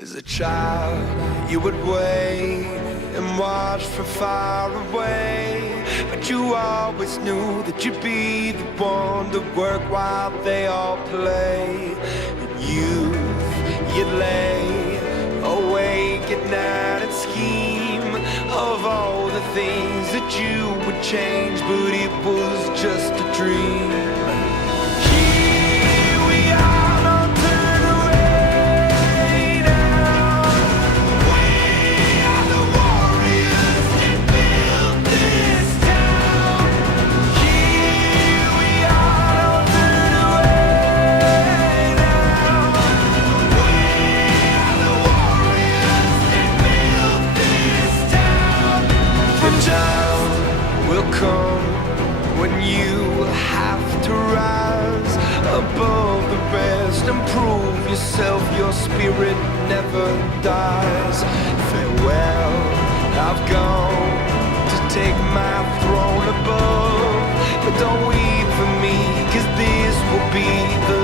As a child, you would wait and watch from far away, but you always knew that you'd be the one to work while they all play. In youth, you'd lay awake at night and scheme of all the things that you would change, but it was just a dream. Will come when you have to rise above the rest and prove yourself. Your spirit never dies. Farewell, I've gone to take my throne above, but don't weep for me, 'cause this will be the